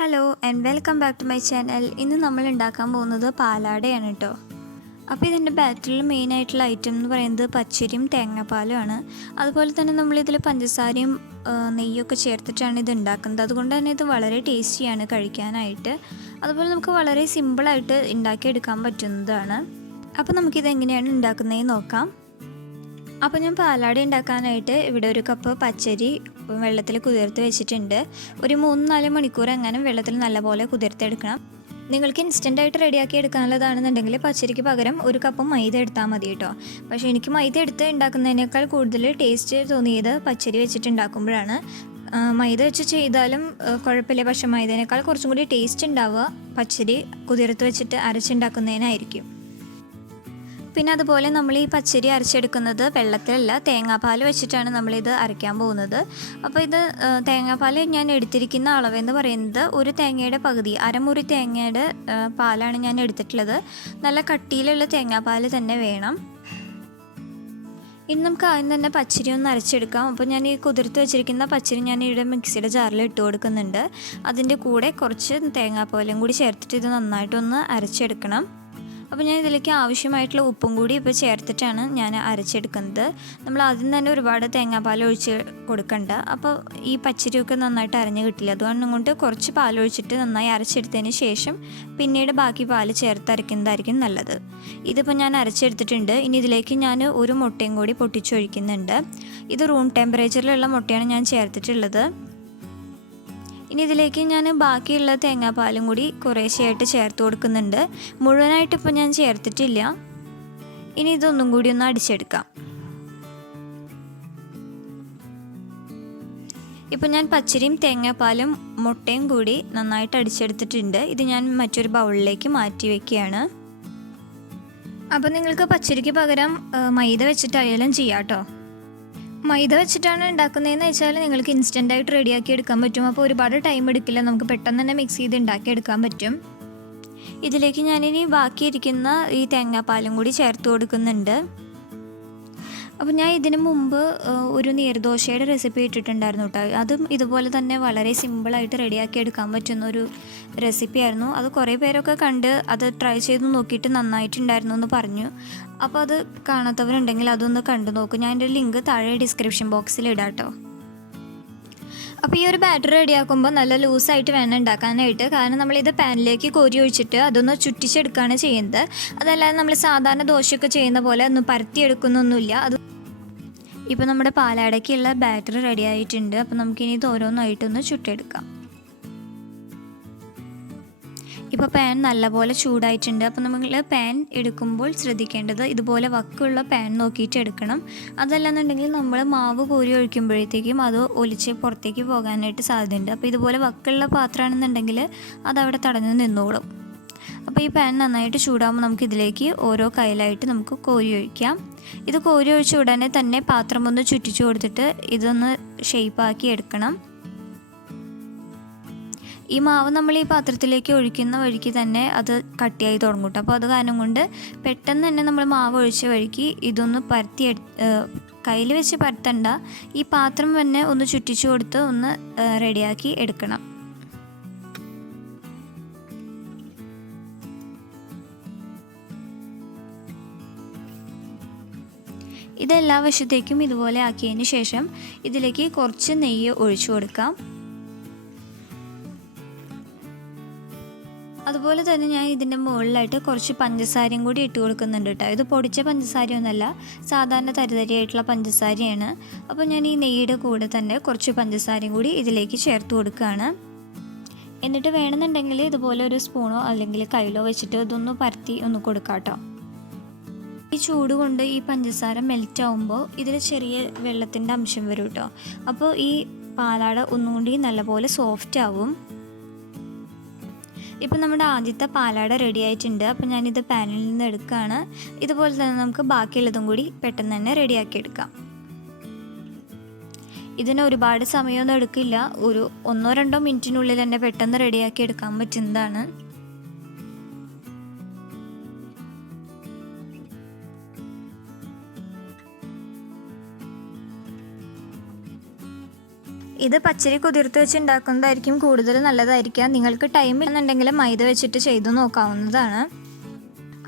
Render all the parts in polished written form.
Hello and welcome back to my channel. ഇന്ന് നമ്മൾ ഉണ്ടാക്കാൻ പോകുന്നത് പാലാടയാണ് കേട്ടോ. അപ്പോൾ ഇതിൻ്റെ ബാറ്ററിൽ മെയിനായിട്ടുള്ള ഐറ്റം എന്ന് പറയുന്നത് പച്ചരിയും തേങ്ങാപ്പാലുമാണ്. അതുപോലെ തന്നെ നമ്മളിതിൽ പഞ്ചസാരയും നെയ്യൊക്കെ ചേർത്തിട്ടാണ് ഇത് ഉണ്ടാക്കുന്നത്. അതുകൊണ്ട് തന്നെ ഇത് വളരെ ടേസ്റ്റിയാണ് കഴിക്കാനായിട്ട്. അതുപോലെ നമുക്ക് വളരെ സിമ്പിളായിട്ട് ഉണ്ടാക്കിയെടുക്കാൻ പറ്റുന്നതാണ്. അപ്പോൾ നമുക്കിത് എങ്ങനെയാണ് ഉണ്ടാക്കുന്നതെന്ന് നോക്കാം. അപ്പോൾ ഞാൻ പാലാട ഉണ്ടാക്കാനായിട്ട് ഇവിടെ ഒരു കപ്പ് പച്ചരി വെള്ളത്തിൽ കുതിർത്ത് വെച്ചിട്ടുണ്ട്. ഒരു 3-4 മണിക്കൂർ അങ്ങനെ വെള്ളത്തിൽ നല്ലപോലെ കുതിർത്തെടുക്കണം. നിങ്ങൾക്ക് ഇൻസ്റ്റൻ്റായിട്ട് റെഡിയാക്കി എടുക്കാനുള്ളതാണെന്നുണ്ടെങ്കിൽ പച്ചരിക്ക് പകരം ഒരു കപ്പ് മൈദ എടുത്താൽ മതി കേട്ടോ. പക്ഷേ എനിക്ക് മൈദ എടുത്ത് ഉണ്ടാക്കുന്നതിനേക്കാൾ കൂടുതൽ ടേസ്റ്റ് തോന്നിയത് പച്ചരി വെച്ചിട്ട് ഉണ്ടാക്കുമ്പോഴാണ്. മൈദ വെച്ച് ചെയ്താലും കുഴപ്പമില്ല, പക്ഷേ മൈദേനേക്കാൾ കുറച്ചും കൂടി ടേസ്റ്റ് ഉണ്ടാവുക പച്ചരി കുതിർത്ത് വെച്ചിട്ട് അരച്ചുണ്ടാക്കുന്നതിനായിരിക്കും. പിന്നെ അതുപോലെ നമ്മൾ ഈ പച്ചരി അരച്ചെടുക്കുന്നത് വെള്ളത്തിലല്ല, തേങ്ങാപ്പാൽ വെച്ചിട്ടാണ് നമ്മളിത് അരയ്ക്കാൻ പോകുന്നത്. അപ്പോൾ ഇത് തേങ്ങാപ്പാൽ ഞാൻ എടുത്തിരിക്കുന്ന അളവെന്ന് പറയുന്നത് ഒരു തേങ്ങയുടെ പകുതി, അരമുറി തേങ്ങയുടെ പാലാണ് ഞാൻ എടുത്തിട്ടുള്ളത്. നല്ല കട്ടിയിലുള്ള തേങ്ങാപ്പാൽ തന്നെ വേണം. ഇനി നമുക്ക് ആദ്യം തന്നെ പച്ചരി ഒന്ന് അരച്ചെടുക്കാം. അപ്പോൾ ഞാൻ ഈ കുതിർത്ത് വെച്ചിരിക്കുന്ന പച്ചരി ഞാൻ ഇവിടെ മിക്സിയുടെ ജാറിൽ ഇട്ട് കൊടുക്കുന്നുണ്ട്. അതിൻ്റെ കൂടെ കുറച്ച് തേങ്ങാപ്പാലും കൂടി ചേർത്തിട്ട് ഇത് നന്നായിട്ടൊന്ന് അരച്ചെടുക്കണം. അപ്പോൾ ഞാൻ ഇതിലേക്ക് ആവശ്യമായിട്ടുള്ള ഉപ്പും കൂടി ഇപ്പോൾ ചേർത്തിട്ടാണ് ഞാൻ അരച്ചെടുക്കുന്നത്. നമ്മൾ ആദ്യം തന്നെ ഒരുപാട് തേങ്ങാപ്പാൽ ഒഴിച്ച് കൊടുക്കണ്ട, അപ്പോൾ ഈ പച്ചരിയൊക്കെ നന്നായിട്ട് അരഞ്ഞ് കിട്ടില്ല. അതുകൊണ്ട് കുറച്ച് പാലൊഴിച്ചിട്ട് നന്നായി അരച്ചെടുത്തതിന് ശേഷം പിന്നീട് ബാക്കി പാൽ ചേർത്ത് അരയ്ക്കുന്നതായിരിക്കും നല്ലത്. ഇതിപ്പോൾ ഞാൻ അരച്ചെടുത്തിട്ടുണ്ട്. ഇനി ഇതിലേക്ക് ഞാൻ ഒരു മുട്ടയും കൂടി പൊട്ടിച്ചൊഴിക്കുന്നുണ്ട്. ഇത് റൂം ടെമ്പറേച്ചറിലുള്ള മുട്ടയാണ് ഞാൻ ചേർത്തിട്ടുള്ളത്. ഇനി ഇതിലേക്ക് ഞാൻ ബാക്കിയുള്ള തേങ്ങാപ്പാലും കൂടി കുറേശ്ശെയായിട്ട് ചേർത്ത് കൊടുക്കുന്നുണ്ട്. മുഴുവനായിട്ട് ഇപ്പോൾ ഞാൻ ചേർത്തിട്ടില്ല. ഇനി ഇതൊന്നും കൂടി ഒന്ന് അടിച്ചെടുക്കാം. ഇപ്പോൾ ഞാൻ പച്ചരിയും തേങ്ങാപ്പാലും മുട്ടയും കൂടി നന്നായിട്ട് അടിച്ചെടുത്തിട്ടുണ്ട്. ഇത് ഞാൻ മറ്റൊരു ബൗളിലേക്ക് മാറ്റി വയ്ക്കുകയാണ്. അപ്പോൾ നിങ്ങൾക്ക് പച്ചരിക്ക് പകരം മൈദ വെച്ചിട്ടായാലും ചെയ്യാം കേട്ടോ. മൈദ വെച്ചിട്ടാണ് ഉണ്ടാക്കുന്നതെന്ന് വെച്ചാൽ നിങ്ങൾക്ക് ഇൻസ്റ്റൻ്റായിട്ട് റെഡിയാക്കി എടുക്കാൻ പറ്റും. അപ്പോൾ ഒരുപാട് ടൈം എടുക്കില്ല, നമുക്ക് പെട്ടെന്ന് തന്നെ മിക്സ് ചെയ്ത് ഉണ്ടാക്കിയെടുക്കാൻ പറ്റും. ഇതിലേക്ക് ഞാനിനി ബാക്കിയിരിക്കുന്ന ഈ തേങ്ങാപ്പാലും കൂടി ചേർത്ത് കൊടുക്കുന്നുണ്ട്. അപ്പോൾ ഞാൻ ഇതിന് മുമ്പ് ഒരു നീർദോശയുടെ റെസിപ്പി ഇട്ടിട്ടുണ്ടായിരുന്നു കേട്ടോ. അതും ഇതുപോലെ തന്നെ വളരെ സിമ്പിളായിട്ട് റെഡിയാക്കി എടുക്കാൻ പറ്റുന്ന ഒരു റെസിപ്പി ആയിരുന്നു. അത് കുറേ പേരൊക്കെ കണ്ട് അത് ട്രൈ ചെയ്ത് നോക്കിയിട്ട് നന്നായിട്ടുണ്ടായിരുന്നു എന്ന് പറഞ്ഞു. അപ്പോൾ അത് കാണാത്തവരുണ്ടെങ്കിൽ അതൊന്ന് കണ്ടു നോക്കും. ഞാൻ എൻ്റെ ലിങ്ക് താഴെ ഡിസ്ക്രിപ്ഷൻ ബോക്സിൽ ഇടാം കേട്ടോ. അപ്പോൾ ഈ ഒരു ബാറ്റർ റെഡിയാക്കുമ്പോൾ നല്ല ലൂസായിട്ട് വേണം ഉണ്ടാക്കാനായിട്ട്. കാരണം നമ്മളിത് പാനിലേക്ക് കോരി ഒഴിച്ചിട്ട് അതൊന്ന് ചുറ്റിച്ചെടുക്കുകയാണ് ചെയ്യുന്നത്. അതല്ലാതെ നമ്മൾ സാധാരണ ദോശയൊക്കെ ചെയ്യുന്ന പോലെ ഒന്ന് പരത്തിയെടുക്കുന്നൊന്നുമില്ല. അത് ഇപ്പോൾ നമ്മുടെ പാലാടയ്ക്കുള്ള ബാറ്റർ റെഡി ആയിട്ടുണ്ട്. അപ്പോൾ നമുക്കിനി ഇത് ഓരോന്നായിട്ടൊന്ന് ചുട്ടെടുക്കാം. ഇപ്പോൾ പാൻ നല്ലപോലെ ചൂടായിട്ടുണ്ട്. അപ്പോൾ നമ്മൾ പാൻ എടുക്കുമ്പോൾ ശ്രദ്ധിക്കേണ്ടത് ഇതുപോലെ വക്കുള്ള പാൻ നോക്കിയിട്ട് എടുക്കണം. അതല്ലാന്നുണ്ടെങ്കിൽ നമ്മൾ മാവ് കോരി ഒഴിക്കുമ്പോഴത്തേക്കും അത് ഒലിച്ച് പുറത്തേക്ക് പോകാനായിട്ട് സാധ്യതയുണ്ട്. അപ്പോൾ ഇതുപോലെ വക്കുള്ള പാത്രമാണെന്നുണ്ടെങ്കിൽ അതവിടെ തടഞ്ഞു നിന്നോളും. അപ്പോൾ ഈ പാൻ നന്നായിട്ട് ചൂടാകുമ്പോൾ നമുക്കിതിലേക്ക് ഓരോ കയ്യിലായിട്ട് നമുക്ക് കോരി ഒഴിക്കാം. ഇത് കോരി ഒഴിച്ച ഉടനെ തന്നെ പാത്രം ഒന്ന് ചുറ്റിച്ചു കൊടുത്തിട്ട് ഇതൊന്ന് ഷേപ്പാക്കി എടുക്കണം. ഈ മാവ് നമ്മൾ ഈ പാത്രത്തിലേക്ക് ഒഴിക്കുന്ന വഴിക്ക് തന്നെ അത് കട്ടിയായി തുടങ്ങും കേട്ടോ. അപ്പോൾ അത് കാരണം കൊണ്ട് പെട്ടെന്ന് തന്നെ നമ്മൾ മാവ് ഒഴിച്ച വഴിക്ക് ഇതൊന്ന് കയ്യിൽ വെച്ച് പരത്തണ്ട, ഈ പാത്രം തന്നെ ഒന്ന് ചുറ്റിച്ചു കൊടുത്ത് ഒന്ന് റെഡിയാക്കി എടുക്കണം. ഇതെല്ലാ വശത്തേക്കും ഇതുപോലെ ആക്കിയതിന് ശേഷം ഇതിലേക്ക് കുറച്ച് നെയ്യ് ഒഴിച്ചു കൊടുക്കാം. അതുപോലെ തന്നെ ഞാൻ ഇതിൻ്റെ മുകളിലായിട്ട് കുറച്ച് പഞ്ചസാരയും കൂടി ഇട്ട് കൊടുക്കുന്നുണ്ട് കേട്ടോ. ഇത് പൊടിച്ച പഞ്ചസാരയൊന്നുമല്ല, സാധാരണ തരിതരിയായിട്ടുള്ള പഞ്ചസാരയാണ്. അപ്പോൾ ഞാൻ ഈ നെയ്യുടെ കൂടെ തന്നെ കുറച്ച് പഞ്ചസാരയും കൂടി ഇതിലേക്ക് ചേർത്ത് കൊടുക്കുകയാണ്. എന്നിട്ട് വേണമെന്നുണ്ടെങ്കിൽ ഇതുപോലെ ഒരു സ്പൂണോ അല്ലെങ്കിൽ കയ്യിലോ വെച്ചിട്ട് ഇതൊന്ന് പരത്തി ഒന്ന് കൊടുക്കാം കേട്ടോ. ഈ ചൂട് കൊണ്ട് ഈ പഞ്ചസാര മെൽറ്റ് ആവുമ്പോൾ ഇതിൽ ചെറിയ വെള്ളത്തിൻ്റെ അംശം വരും കേട്ടോ. അപ്പോൾ ഈ പാലാട ഒന്നും കൂടി നല്ലപോലെ സോഫ്റ്റ് ആവും. ഇപ്പം നമ്മുടെ ആദ്യത്തെ പാലാട റെഡി ആയിട്ടുണ്ട്. അപ്പോൾ ഞാനിത് പാനിൽ നിന്ന് എടുക്കുകയാണ്. ഇതുപോലെ തന്നെ നമുക്ക് ബാക്കിയുള്ളതും കൂടി പെട്ടെന്ന് തന്നെ റെഡിയാക്കി എടുക്കാം. ഇതിന് ഒരുപാട് സമയമൊന്നും എടുക്കില്ല, ഒരു 1-2 മിനിറ്റിനുള്ളിൽ തന്നെ പെട്ടെന്ന് റെഡിയാക്കി എടുക്കാൻ പറ്റുന്നതാണ്. ഇത് പച്ചരി കുതിർത്ത് വെച്ച് ഉണ്ടാക്കുന്നതായിരിക്കും കൂടുതൽ നല്ലതായിരിക്കുക. നിങ്ങൾക്ക് ടൈം ഇല്ലെന്നുണ്ടെങ്കിൽ മൈദ വെച്ചിട്ട് ചെയ്തു നോക്കാവുന്നതാണ്.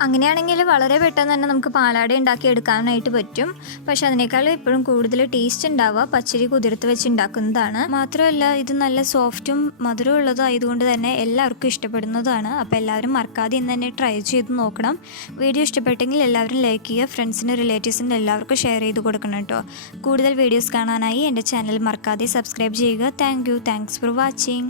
അങ്ങനെയാണെങ്കിൽ വളരെ പെട്ടെന്ന് തന്നെ നമുക്ക് പാലാട ഉണ്ടാക്കി എടുക്കാനായിട്ട് പറ്റും. പക്ഷെ അതിനേക്കാൾ എപ്പോഴും കൂടുതൽ ടേസ്റ്റ് ഉണ്ടാവുക പച്ചരി കുതിർത്ത് വെച്ച് ഉണ്ടാക്കുന്നതാണ്. മാത്രമല്ല ഇത് നല്ല സോഫ്റ്റും മധുരവും ഉള്ളതും ആയതുകൊണ്ട് തന്നെ എല്ലാവർക്കും ഇഷ്ടപ്പെടുന്നതാണ്. അപ്പോൾ എല്ലാവരും മറക്കാതെ ഇന്ന് തന്നെ ട്രൈ ചെയ്ത് നോക്കണം. വീഡിയോ ഇഷ്ടപ്പെട്ടെങ്കിൽ എല്ലാവരും ലൈക്ക് ചെയ്യുക, ഫ്രണ്ട്സിനും റിലേറ്റീവ്സിനും എല്ലാവർക്കും ഷെയർ ചെയ്ത് കൊടുക്കണം കേട്ടോ. കൂടുതൽ വീഡിയോസ് കാണാനായി എൻ്റെ ചാനൽ മറക്കാതെ സബ്സ്ക്രൈബ് ചെയ്യുക. Thanks for watching.